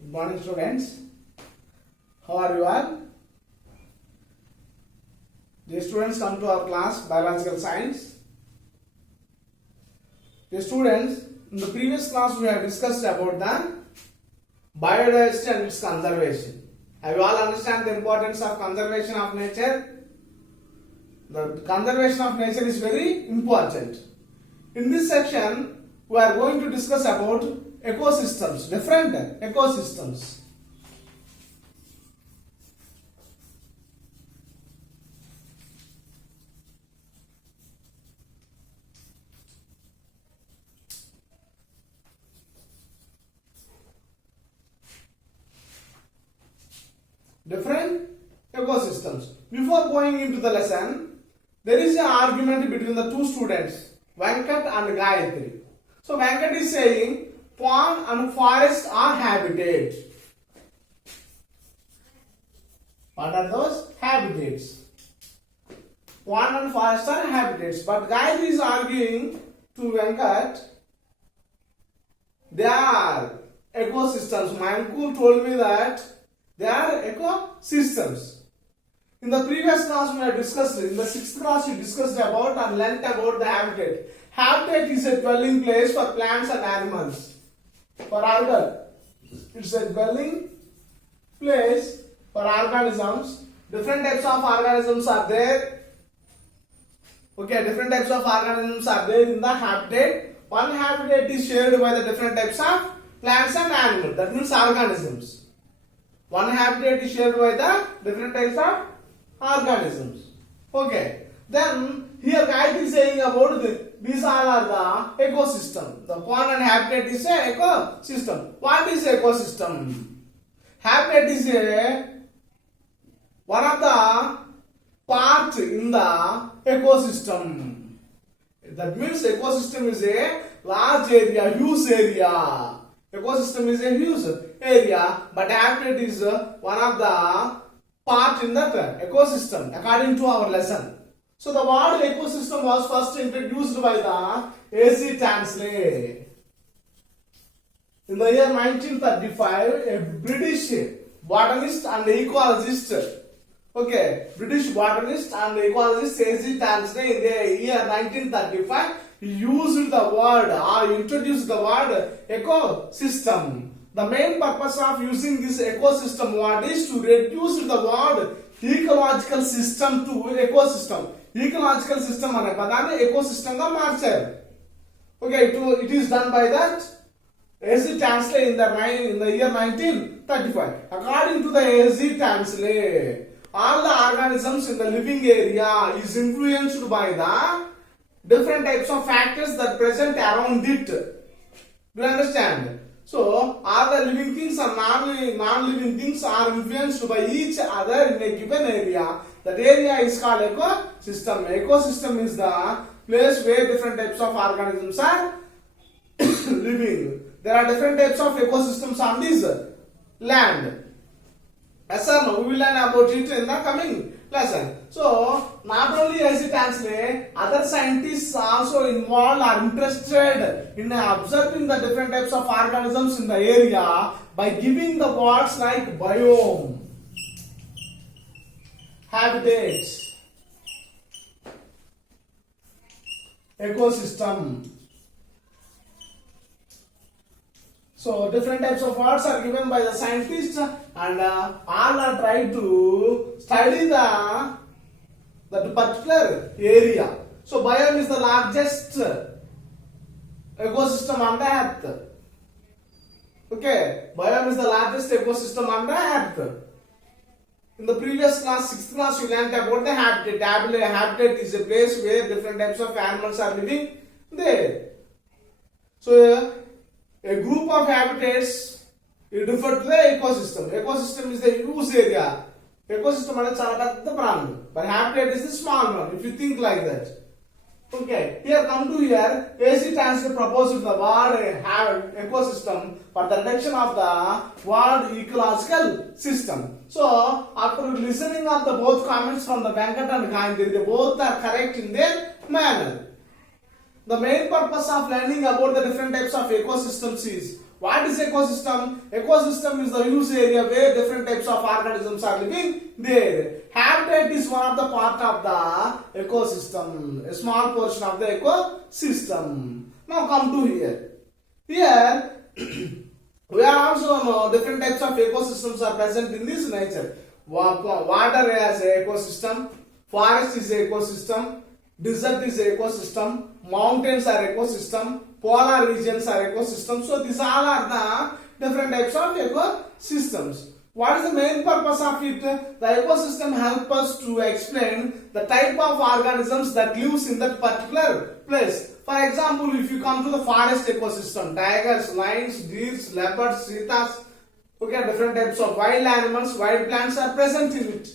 Good morning, students. How are you all? The students come to our class, Biological Science. The students, in the previous class we have discussed about the biodiversity and its conservation. Have you all understand the importance of conservation of nature? The conservation of nature is very important. In this section, we are going to discuss about ecosystems, different ecosystems. Different ecosystems. Before going into the lesson, there is an argument between the two students, Venkat and Gayatri. So Venkat is saying pond and forest are habitat. What are those? Habitats. Pond and forest are habitats. But Gayatri is arguing to Venkat, they are ecosystems. My uncle told me that they are ecosystems. In the previous class we have discussed, in the 6th class we discussed about and learnt about the habitat. Habitat is a dwelling place for plants and animals. For organ, it's a dwelling place for organisms. Different types of organisms are there. Okay, different types of organisms are there in the habitat. One habitat is shared by the different types of plants and animals. That means organisms. One habitat is shared by the different types of organisms. Okay. Then here Gayatri is saying about these all are the ecosystem. The pond and habitat is a ecosystem. What is ecosystem? Habitat is one of the part in the ecosystem. That means ecosystem is a large area, huge area. Ecosystem is a huge area, but habitat is one of the part in that ecosystem according to our lesson. So the word ecosystem was first introduced by the A.C. Tansley. In the year 1935, a British botanist and ecologist, British botanist and ecologist A.C. Tansley in the year 1935 used the word or introduced the word ecosystem. The main purpose of using this ecosystem word is to reduce the word ecological system to ecosystem. Ecological system అనే పదాన్ని ecosystem గా మార్చారు. It is done by that A.C. Tansley in the year 1935. According to the A.C. Tansley, all the organisms in the living area is influenced by the different types of factors that present around it. Do you understand? So, all the living things and non-living things are influenced by each other in a given area. That area is called ecosystem. Ecosystem is the place where different types of organisms are living. There are different types of ecosystems on this land. Yes sir, no, we will learn about it in the coming lesson. So, not only A.C. Tansley, other scientists also involved are interested in observing the different types of organisms in the area by giving the words like biome, habitats, ecosystem. So different types of words are given by the scientists and all are trying to study that particular area. So biome is the largest ecosystem on the earth. Biome is the largest ecosystem on the earth. In the previous class, 6th class, we learned about the habitat. Habitat is a place where different types of animals are living there. So a group of habitats refer to the ecosystem. Ecosystem is the huge area. Ecosystem is the problem, but habitat is the small one. If you think like that, here come to here. A.C. Tansley proposed the word ecosystem for the reduction of the word ecological system. So after listening of the both comments from the Venkat and Gayatri, they both are correct in their manner. The main purpose of learning about the different types of ecosystems is What is ecosystem? Ecosystem is the huge area where different types of organisms are living there. Habitat is one of the part of the ecosystem, a small portion of the ecosystem. Now come to here. Here we are also know different types of ecosystems are present in this nature. Water as an ecosystem, forest is an ecosystem, desert is an ecosystem, mountains are ecosystem, polar regions are ecosystems. So these all are the different types of ecosystems. What is the main purpose of it? The ecosystem helps us to explain the type of organisms that lives in that particular place. For example, if you come to the forest ecosystem, tigers, lions, deer, leopards, cheetahs, okay, different types of wild animals, wild plants are present in it.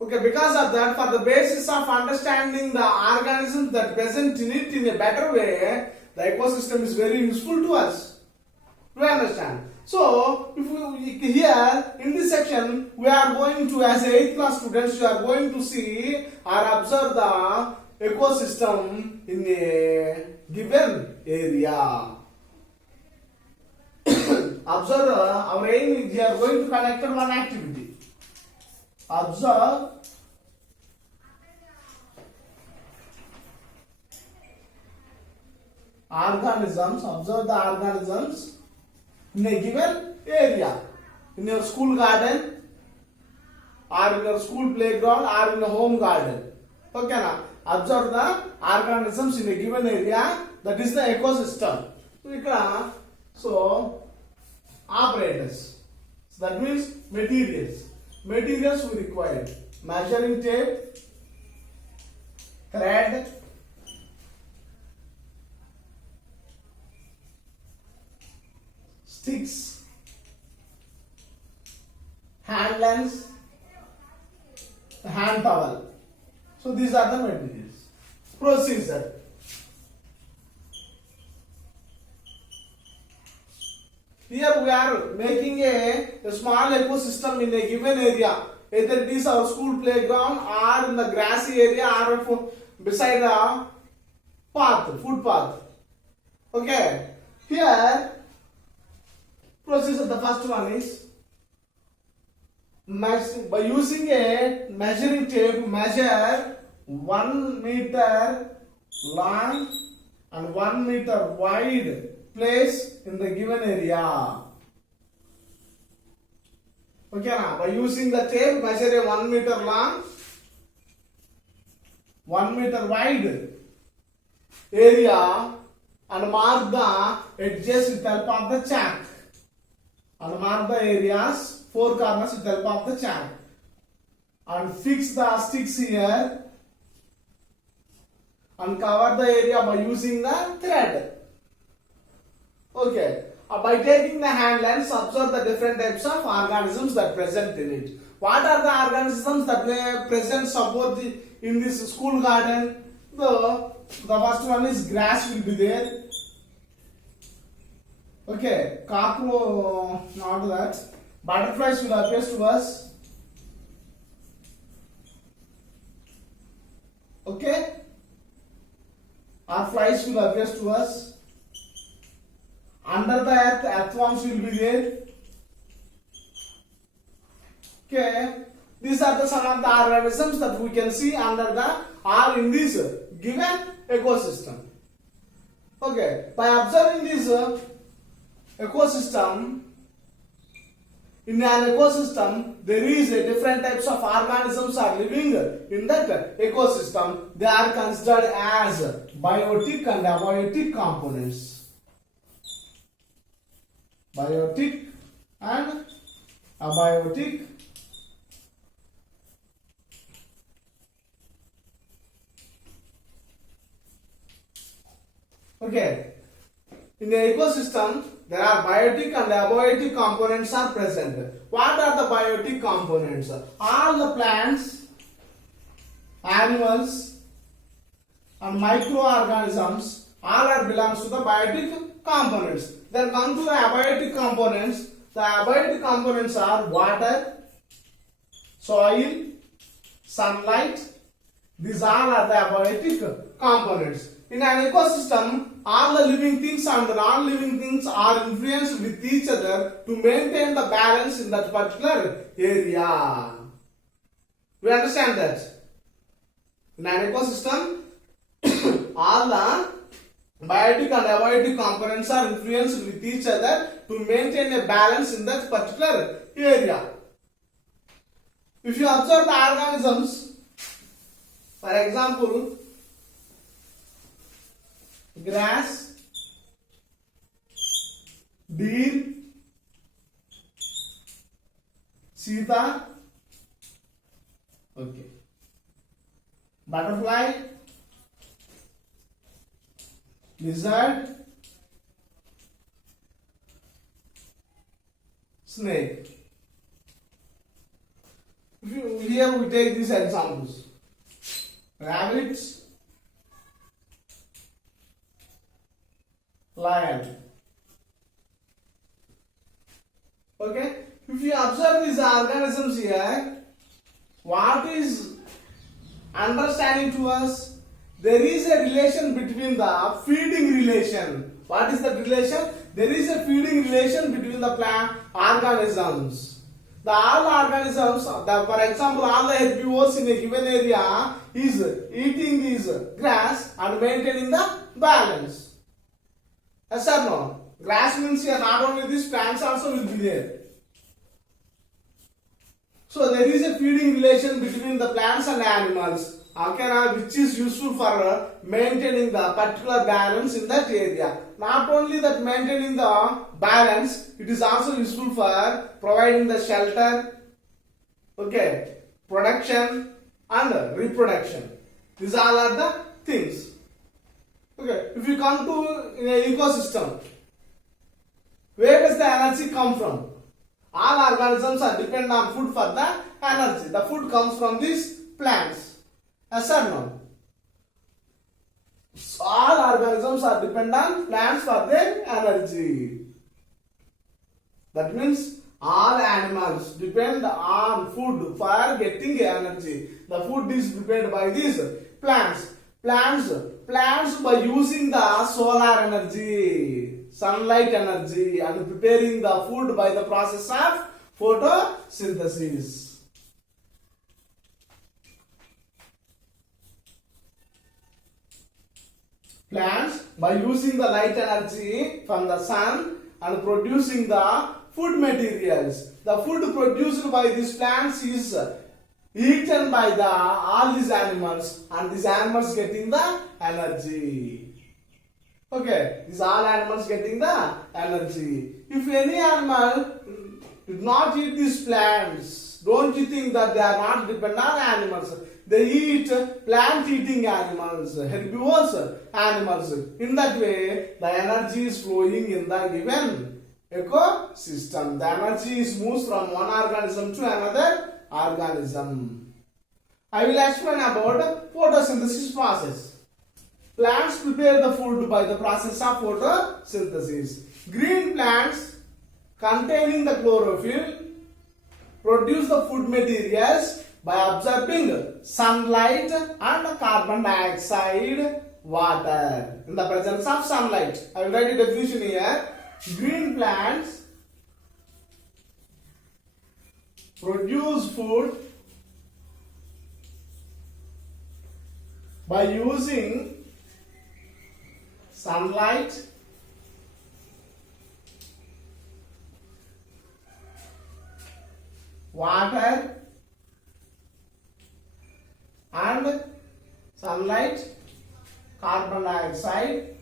Okay, because of that, for the basis of understanding the organisms that present in it in a better way, the ecosystem is very useful to us. Do you understand? So, if we, here in this section, we are going to, as 8th class students, you are going to see or observe the ecosystem in a given area. Observe, our aim is we are going to conduct one activity. Observe organisms, observe the organisms in a given area, in your school garden or in your school playground or in your home garden. Okay, now observe the organisms in a given area, that is the ecosystem. So operators, so that means materials. Materials we require: measuring tape, thread, sticks, hand lens, hand towel. So these are the materials. Procedure. Here we are making a small ecosystem in a given area. Either it is our school playground or in the grassy area or beside the path, footpath. Okay. Here, procedure, the first one is by using a measuring tape, measure 1 meter long and 1 meter wide place in the given area. Okay, now by using the tape, measure a 1 meter long, 1 meter wide area and mark the edges with help of the chalk. And mark the areas, 4 corners with help of the chalk. And fix the sticks here and cover the area by using the thread. Okay. By taking the hand lens, observe the different types of organisms that present in it. What are the organisms that may present support in this school garden? The first one is grass will be there. Okay, cockroach, not that. Butterflies will appear to us. Okay, or flies will appear to us. Under the earth, earthworms will be there. Okay, these are the some of the organisms that we can see under the or in this given ecosystem. Okay, by observing this ecosystem, in an ecosystem there is a different types of organisms are living in that ecosystem. They are considered as biotic and abiotic components. Biotic and abiotic okay. In the ecosystem, there are biotic and abiotic components are present. What are the biotic components? All the plants, animals, and microorganisms all are belongs to the biotic components. Then come to the abiotic components. The abiotic components are water, soil, sunlight. These all are the abiotic components. In an ecosystem, all the living things and the non-living things are influenced with each other to maintain the balance in that particular area. We understand that? In an ecosystem, all the biotic and abiotic components are influenced with each other to maintain a balance in that particular area. If you observe the organisms, for example, grass, deer, cheetah, okay, butterfly, lizard, snake. Here we take these examples. Rabbits, lion. Okay? If you observe these organisms here, what is understanding to us? There is a relation between the feeding relation. What is the relation? There is a feeding relation between the plant organisms. The all organisms, for example, all the herbivores in a given area is eating this grass and maintaining the balance. Yes or no? Grass means here not only this, plants also will be there. So there is a feeding relation between the plants and animals, okay, which is useful for maintaining the particular balance in that area. Not only that maintaining the balance, it is also useful for providing the shelter, okay, production and reproduction. These all are the things. Okay, if you come to in an ecosystem, where does the energy come from? All organisms are dependent on food for the energy. The food comes from these plants. Yes or no? All organisms are dependent on plants for their energy. That means all animals depend on food for getting energy. The food is prepared by these plants. Plants by using the solar energy, sunlight energy, and preparing the food by the process of photosynthesis. Plants by using the light energy from the sun and producing the food materials. The food produced by these plants is eaten by all these animals, and these animals getting the energy. Okay, these all animals getting the energy. If any animal did not eat these plants, don't you think that they are not dependent on animals? They eat plant-eating animals, herbivores animals. In that way, the energy is flowing in the given ecosystem. The energy is moves from one organism to another organism. I will explain about photosynthesis process. Plants prepare the food by the process of photosynthesis. Green plants containing the chlorophyll produce the food materials by absorbing sunlight and carbon dioxide, water in the presence of sunlight. I will write a definition here. Green plants produce food by using sunlight, water, and sunlight, carbon dioxide,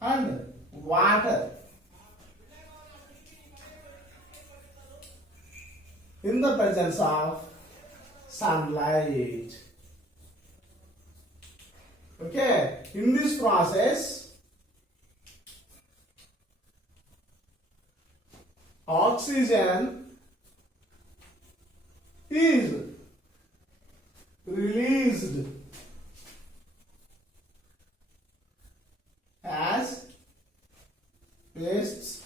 and water in the presence of sunlight. Okay, in this process, oxygen is released as waste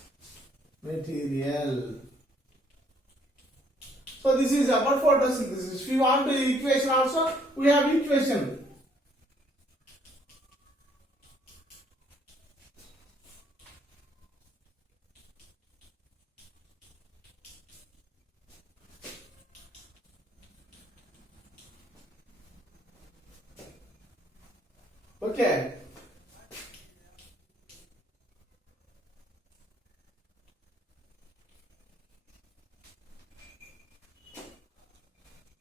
material. So this is about photosynthesis. If you want the equation also, we have equation. Okay.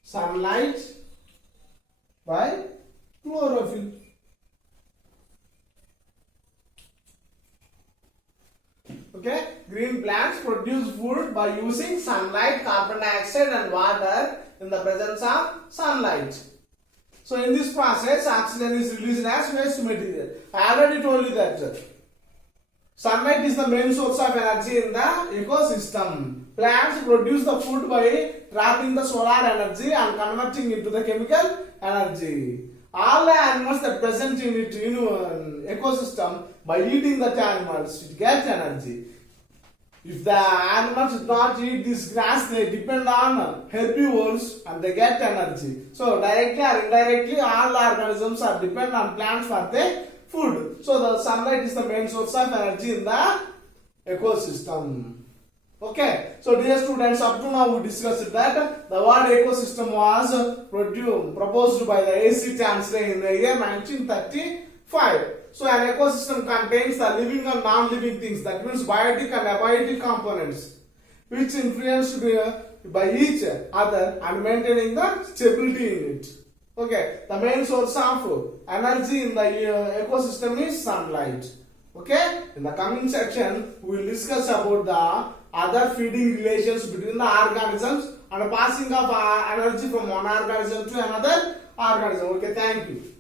Sunlight by chlorophyll. Okay, green plants produce food by using sunlight, carbon dioxide and water in the presence of sunlight. So in this process, oxygen is released as waste material. I already told you that. Sunlight is the main source of energy in the ecosystem. Plants produce the food by trapping the solar energy and converting it to the chemical energy. All the animals that present in it ecosystem, by eating that animals, it gets energy. If the animals do not eat this grass, they depend on herbivores and they get energy. So directly or indirectly, all organisms are dependent on plants for their food. So the sunlight is the main source of energy in the ecosystem. Okay, so dear students, up to now we discussed that the word ecosystem was proposed by the A.C. Chancellor in the year 1935. So an ecosystem contains the living and non-living things, that means biotic and abiotic components, which influenced by each other and maintaining the stability in it. Okay, the main source of energy in the ecosystem is sunlight. Okay, in the coming section we will discuss about the other feeding relations between the organisms and passing of energy from one organism to another organism. Okay, thank you.